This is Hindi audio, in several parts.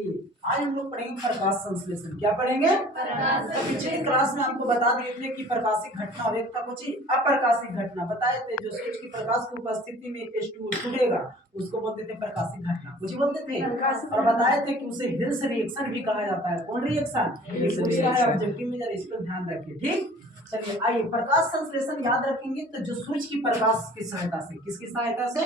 चलिए आज हम लोग पढ़ेंगे प्रकाश संश्लेषण। क्या पढ़ेंगे? पिछली क्लास में हमको बता दिए थे कि प्रकाशिक घटना अव्यक्ता कुछ अप्रकाशिक घटना बताए थे। जो सूर्य की प्रकाश की उपस्थिति में H2O छूटेगा उसको बोलते थे प्रकाशिक घटना। कुछ बोलते थे और बताए थे कि उसे हिल्स रिएक्शन भी कहा जाता है। कौन रिएक्शन? पूछता है ऑब्जेक्टिव में, जरा इस पर ध्यान रखिए। ठीक, चलिए आइए प्रकाश संश्लेषण याद रखेंगे तो जो सूर्य की प्रकाश की सहायता से, किसकी सहायता से?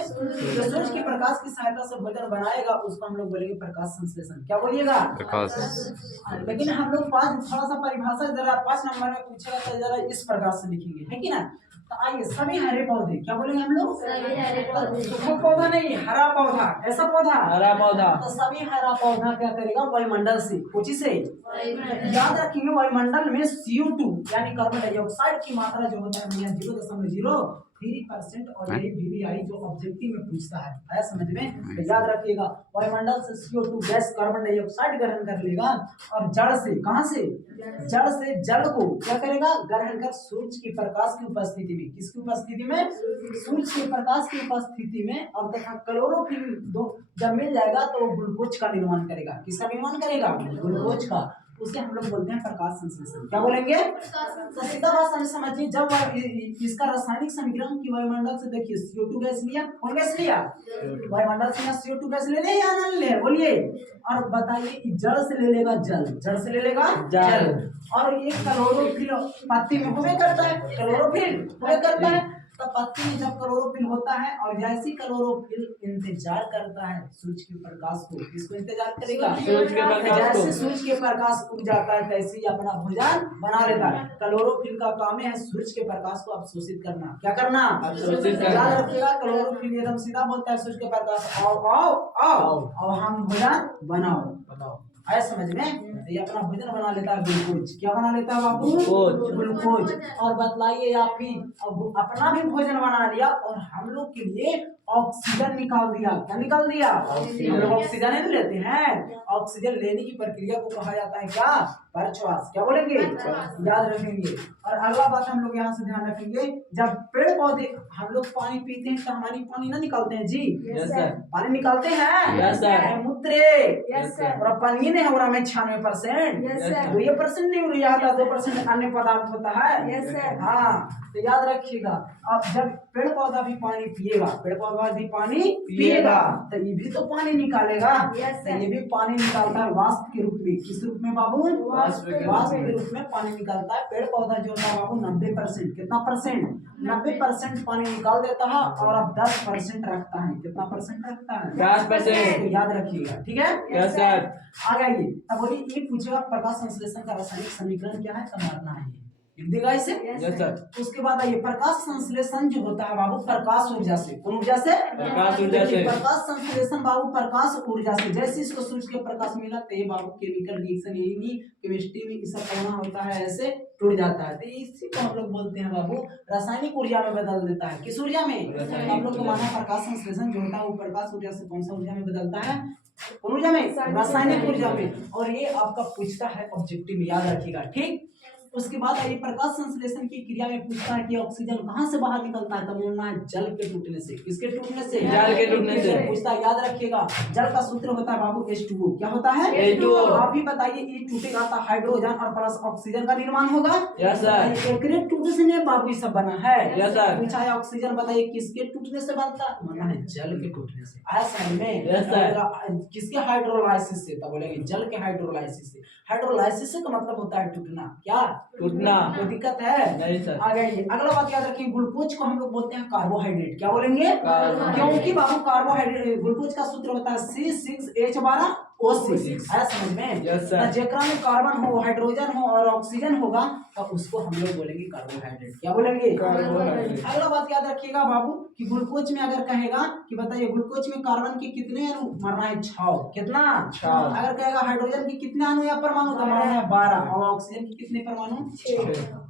जो सूर्य की प्रकाश की सहायता से भोजन बनाएगा उसको हम लोग बोलेंगे प्रकाश संश्लेषण। क्या बोलिएगा? प्रकाश। लेकिन हम लोग थोड़ा सा परिभाषा जरा 5 नंबर में पूछेगा तो जरा इस प्रकार से लिखेंगे, है कि ना? तो आइए, सभी हरे पौधे, क्या बोलेंगे हम लोग? सभी हरे पौधे। सूखा पौधा नहीं, हरा पौधा। ऐसा पौधा, हरा पौधा। तो सभी हरा पौधा क्या करेगा? वायुमंडल से, कुछ से याद रखेंगे वायुमंडल में CO2 यानी कार्बन डाइऑक्साइड की मात्रा जो होता है 0.03% और यही VVI जो ऑब्जेक्टिव में पूछता है। आया समझ में? तो याद रखिएगा वायुमंडल से CO2 गैस कार्बन डाइऑक्साइड ग्रहण कर लेगा और जड़ से, कहां से? जड़ से जल को क्या करेगा? ग्रहण कर सूर्य की प्रकाश की उपस्थिति में, किसकी उपस्थिति में? सूर्य के प्रकाश की उपस्थिति में और तथा क्लोरोफिल दो जब मिल जाएगा तो वो ग्लूकोज का निर्माण करेगा। किसका निर्माण करेगा? ग्लूकोज का। उसे हम लोग बोलते हैं प्रकाश संश्लेषण। क्या बोलेंगे? तो सीधा भाषा में समझिए, जब इसका रासायनिक समीकरण की वायुमंडल से देखिए CO2 गैस लिया, कौन गैस लिया? वायुमंडल से CO2 गैस ले ले या ना ले? बोलिए। और बताइए जल से ले लेगा जल, जल से ले लेगा जल। और ये क्लोरोफिल पत्ती में होवे करता है, क्लोरोफिल होवे करता है। तो पत्ती में जब क्लोरोफिल होता है और जैसे क्लोरोफिल इंतजार करता है सूर्य के प्रकाश को, किसको इंतजार करेगा? सूर्य के प्रकाश को। जैसे सूर्य के प्रकाश उग जाता है तैसे ही अपना भोजन बना लेता है। क्लोरोफिल का काम है सूर्य के प्रकाश को अवशोषित करना। क्या करना? अवशोषित करना। याद रखिएगा क्लोरोफिल एकदम सीधा बोलता है सूर्य के प्रकाश, आओ आओ आओ और हम भोजन बनाओ बताओ। आया समझ में? ये अपना भोजन बना लेता है ग्लूकोज। क्या बना लेता है बाबू? ग्लूकोज। और बतलाइए आप ही अपना भी भोजन बना लिया और हम लोग के लिए ऑक्सीजन निकाल दिया। क्या निकाल दिया? हम लोग ऑक्सीजन नहीं लेते हैं, ऑक्सीजन लेने की प्रक्रिया को कहा जाता है क्या? परश्वास। क्या बोलेंगे? याद रखेंगे। और अगला बात हम लोग यहाँ से ध्यान रखेंगे, जब पेड़ पौधे हम लोग पानी पीते हैं तो हमारी पानी ना निकालते हैं जी? Yes sir. पानी निकालते हैं? Yes sir. मूत्रे? Yes sir. और पानी नहीं हो रहा में 96%, 2% नहीं यूरिया होता, 2% अन्य पदार्थ होता है। Yes sir. हाँ, तो याद रखिएगा अब जब पेड़ पौधा भी पानी पिएगा, पेड़ पौधा भी पानी पिएगा तो ये भी तो पानी निकालेगा। तो ये भी पानी निकालता है वाष्प के रूप में। किस रूप में बाबू? वाष्प के रूप में पानी निकालता है। पेड़ पौधा जो होता है बाबू 90%, कितना परसेंट? 90% पानी निकाल देता है और अब 10% रखता है। कितना परसेंट रखता है? 10%। तो याद रखिएगा, ठीक है? Yes sir. आ गई। अब बोलिए ये पूछेगा प्रकाश संश्लेषण का रासायनिक समीकरण क्या है? तो मारना है, लिख देगा इसे। Yes sir. उसके बाद आइए प्रकाश संश्लेषण जो होता है बाबू प्रकाश ऊर्जा से। कौन ऊर्जा से? प्रकाश ऊर्जा से। प्रकाश संश्लेषण बाबू प्रकाश ऊर्जा से। जैसे इसको सूर्य के प्रकाश मिला तो ये बाबू केमिकल रिएक्शन यही नहीं, केमिस्ट्री में इस करना होता है, ऐसे टूट जाता है। तो इसी को हम लोग बोलते हैं बाबू रासायनिक ऊर्जा में बदल देता है। किस ऊर्जा में? आप लोग को माना प्रकाश संश्लेषण जो होता है वो प्रकाश ऊर्जा से कौन सा ऊर्जा में बदलता है? कौन ऊर्जा में? रासायनिक ऊर्जा में। और ये आपका पूछता है ऑब्जेक्टिव में, याद रखिएगा। ठीक, उसके बाद ये प्रकाश संश्लेषण की क्रिया में पूछता है कि ऑक्सीजन कहां से बाहर निकलता है? तो बोलना है जल के टूटने से। किसके टूटने से? जल के टूटने से पूछता है। याद रखिएगा जल का सूत्र होता है बाबू H2O। क्या होता है? H2O। आप ही बताइए ये टूटेगा तो हाइड्रोजन और प्लस ऑक्सीजन का निर्माण होगा। Yes sir. एक टूटने से नहीं बाबू ये सब बना है। Yes sir. पूछा है ऑक्सीजन बताइए किसके टूटने से बनता है? माना है जल के टूटने से। आया समझ में? Yes sir. किसके हाइड्रोलाइसिस से? तो बोलेंगे जल के हाइड्रोलाइसिस से। हाइड्रोलाइसिस का मतलब होता है टूटना। क्या? टूटना। कोई दिक्कत है? नहीं सर। आ गई। अगला बात याद रखिए ग्लूकोज को हम लोग बोलते हैं कार्बोहाइड्रेट। क्या बोलेंगे? क्योंकि बाबू कार्बोहाइड्रेट ग्लूकोज का सूत्र होता है C6H12O6। आया समझ में? Yes sir. जेकरा में कार्बन हो, हाइड्रोजन हो और ऑक्सीजन होगा तो उसको हम लोग बोलेंगे कार्बोहाइड्रेट। क्या बोलेंगे? कार्बोहाइड्रेट। अगला बात याद रखिएगा बाबू कि ग्लूकोज में अगर कहेगा कि बताइए ग्लूकोज में कार्बन के कितने अणु मरना है? 6। कितना? 6। अगर कहेगा हाइड्रोजन के कितने अणु या परमाणु तो मरना है 12 और ऑक्सीजन के कितने परमाणु? 6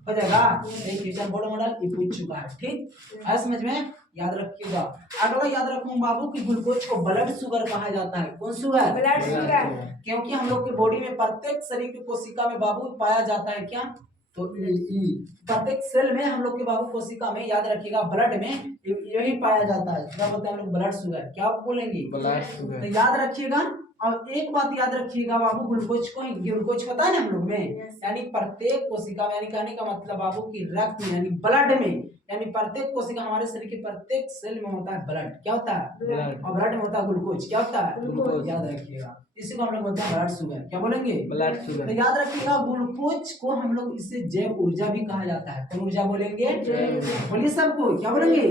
हो जाएगा। फ्यूचर बोर्ड मॉडल ये पूछ चुका है। ठीक है, समझ में? याद रखिएगा। अगला याद रखूं बाबू कि ग्लूकोज को ब्लड शुगर कहा जाता है। कौन शुगर? Blood sugar. क्योंकि हम लोग के बॉडी में प्रत्येक शरीर की कोशिका में बाबू पाया जाता है क्या? तो प्रत्येक सेल में हम लोग के बाबू कोशिका में, याद रखिएगा ब्लड में यही पाया जाता है। क्या बोलते हैं हम लोग? Blood sugar. क्या आप बोलेंगे? Blood sugar. तो याद रखिएगा और एक बात याद रखिएगा बाबू, ग्लूकोज पता है ना हम लोग में, यानी प्रत्येक कोशिका में, यानी कहने का मतलब बाबू की रक्त में यानी ब्लड में, यानी प्रत्येक कोशिका हमारे शरीर के प्रत्येक सेल में होता है ब्लड। क्या होता है? ब्लड। और ब्लड में होता है ग्लूकोज। क्या होता है? ग्लूकोज। याद रखिएगा, इसी को हम लोग बोलते हैं ब्लड शुगर। क्या बोलेंगे? Blood sugar. तो याद रखिएगा ग्लूकोज को हम लोग इससे जैव ऊर्जा भी कहा जाता है। कौन ऊर्जा बोलेंगे? बोलिए सबको, क्या बोलेंगे?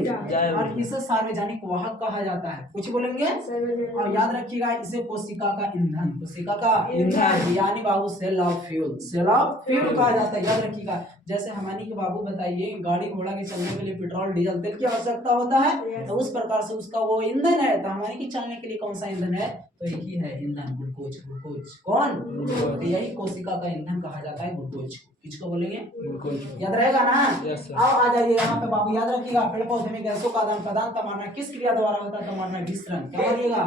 और इसे सार्वजनिक वाहक कहा जाता है। कुछ बोलेंगे? और याद रखिएगा इसे कोशिका का ईंधन, कोशिका का ईंधन यानी बाबू cell of fuel, cell of fuel कहा जाता है। याद रखिएगा, जैसे हमारी के बाबू बताइए गाड़ी घोड़ा के चलने के लिए पेट्रोल डीजल तेल की आवश्यकता होता है, तो उस प्रकार से उसका वो ईंधन है। तो हमारी की चलने के लिए कौन सा ईंधन है? तो यही है ईंधन, ग्लूकोज। ग्लूकोज कौन? ग्लूकोज। यही कोशिका का ईंधन कहा जाता है ग्लूकोज। किसको बोलेंगे? ग्लूकोज। याद रहेगा ना? अब आ जाइए यहाँ पे बाबू, याद रखिएगा पेड़ पौधे में गैसों का आदान प्रदान तमाना किस क्रिया द्वारा होता है? तो मारना विसरण। क्या मारिएगा?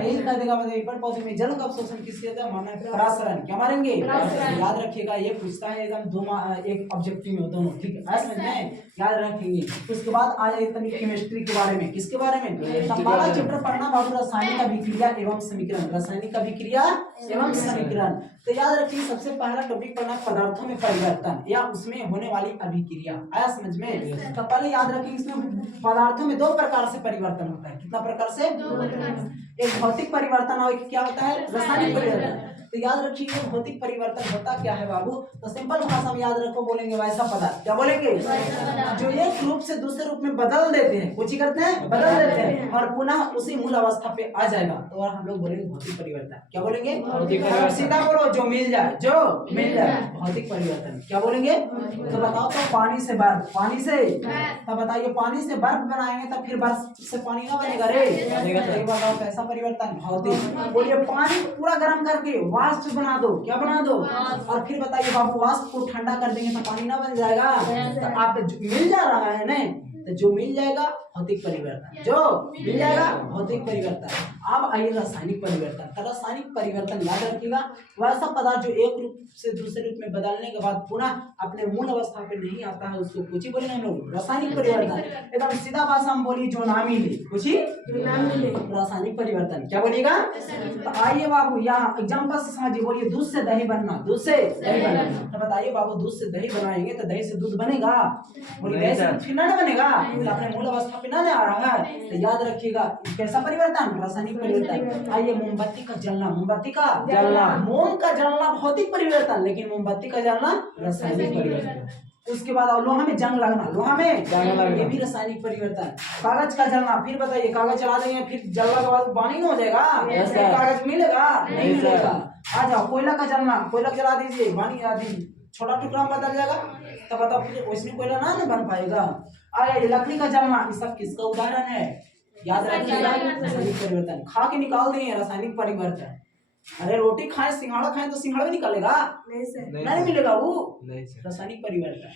यही कह देगा पेड़ पौधे में जल का अवशोषण किस क्रिया द्वारा? मारना परासरण। क्या मारेंगे? याद रखिएगा, ये पूछता है एकदम एक ऑब्जेक्टिव में दोनों, ठीक है? समझ में याद रखेंगे। उसके बाद आ जाइए तनिक केमिस्ट्री के बारे में। किसके बारे में? पहला चैप्टर पढ़ना बाबू रासायनिक अभिक्रिया एवं समीकरण, रासायनिक अभिक्रिया एवं समीकरण। तो याद रखिए सबसे पहला टॉपिक पढ़ना पदार्थों में परिवर्तन या उसमें होने वाली अभिक्रिया। आया समझ में? तो पहले याद रखिए इसमें पदार्थों में दो प्रकार से परिवर्तन होता है। कितना प्रकार से? दो प्रकार। एक भौतिक परिवर्तन और एक क्या होता है? रासायनिक परिवर्तन। तो याद रखिए भौतिक परिवर्तन होता क्या है बाबू? तो सिंपल भाषा में याद रखो, बोलेंगे वैसा पदार्थ। क्या बोलेंगे? जो एक रूप से दूसरे रूप में बदल देते हैं, कुछ ही करते हैं, बदल देते हैं और पुनः उसी मूल अवस्था पे आ जाएगा, तो और हम लोग बोलेंगे भौतिक परिवर्तन। क्या बोलेंगे? भौतिक परिवर्तन। सीधा बोलो, जो मिल जाए, जो मिल जाए, भौतिक परिवर्तन। क्या बोलेंगे? तो बताओ, तो पानी से बर्फ, पानी से, तो बताइए पानी से बर्फ बनाएंगे तो फिर बर्फ से पानी ना बनेगा रे? तो बताओ कैसा परिवर्तन? भौतिक। बोलिए पानी पूरा गर्म करके वाष्प बना दो। क्या बना दो? और फिर बताइए बाबू वाष्प को ठंडा कर देंगे तो पानी ना बन जाएगा? तो आप मिल जा रहा है ना, तो जो मिल जाएगा भौतिक परिवर्तन, जो मिल जाएगा भौतिक परिवर्तन। अब आइए रासायनिक परिवर्तन। तो रासायनिक परिवर्तन याद रखिएगा वैसा पदार्थ जो एक रूप से दूसरे रूप में बदलने के बाद पुनः अपने मूल अवस्था पे नहीं आता है, उसको कुछ ही बोलेंगे हम लोग रासायनिक परिवर्तन। एकदम सीधा भाषा में बोलिए, जो ना मिले, कुछ ही ना मिले, रासायनिक परिवर्तन। क्या बोलिएगा? तो आइए बाबू यहाँ एग्जाम्पल से समझिए। बोलिए दूध से दही बनना, दूध से दही बनना। तो बताइए बाबू दूध से दही बनाएंगे तो दही से दूध बनेगा? बोलिए दही से फिर ना बनेगा, अपने मूल अवस्था पे ना आ रहा है। तो याद रखिएगा कैसा परिवर्तन? रासायनिक परिवर्तन। आइए मोमबत्ती का जलना, मोमबत्ती का जलना, मोम का जलना भौतिक परिवर्तन, लेकिन मोमबत्ती का जलना रासायनिक परिवर्तन। उसके बाद लोहा में जंग लगना, लोहा में जंग लगना, ये भी रासायनिक परिवर्तन। कागज का जलना, फिर बताइए कागज जला देंगे फिर जलने के बाद पानी हो जाएगा? कागज मिलेगा? नहीं मिलेगा। आ जाओ कोयला का जलना, कोयला जला दीजिए, पानी आदि छोटा टुकड़ा में बदल जाएगा, तो बताओ फिर उसमें कोयला ना बन पाएगा। आगे लकड़ी का जलना, ये सब किसका उदाहरण है? याद रखिएगा रासायनिक परिवर्तन। खा के निकाल देंगे रासायनिक परिवर्तन। अरे रोटी खाए सिंघाड़ा खाए तो सिंघाड़ा भी निकालेगा? नहीं मिलेगा वो, रासायनिक परिवर्तन।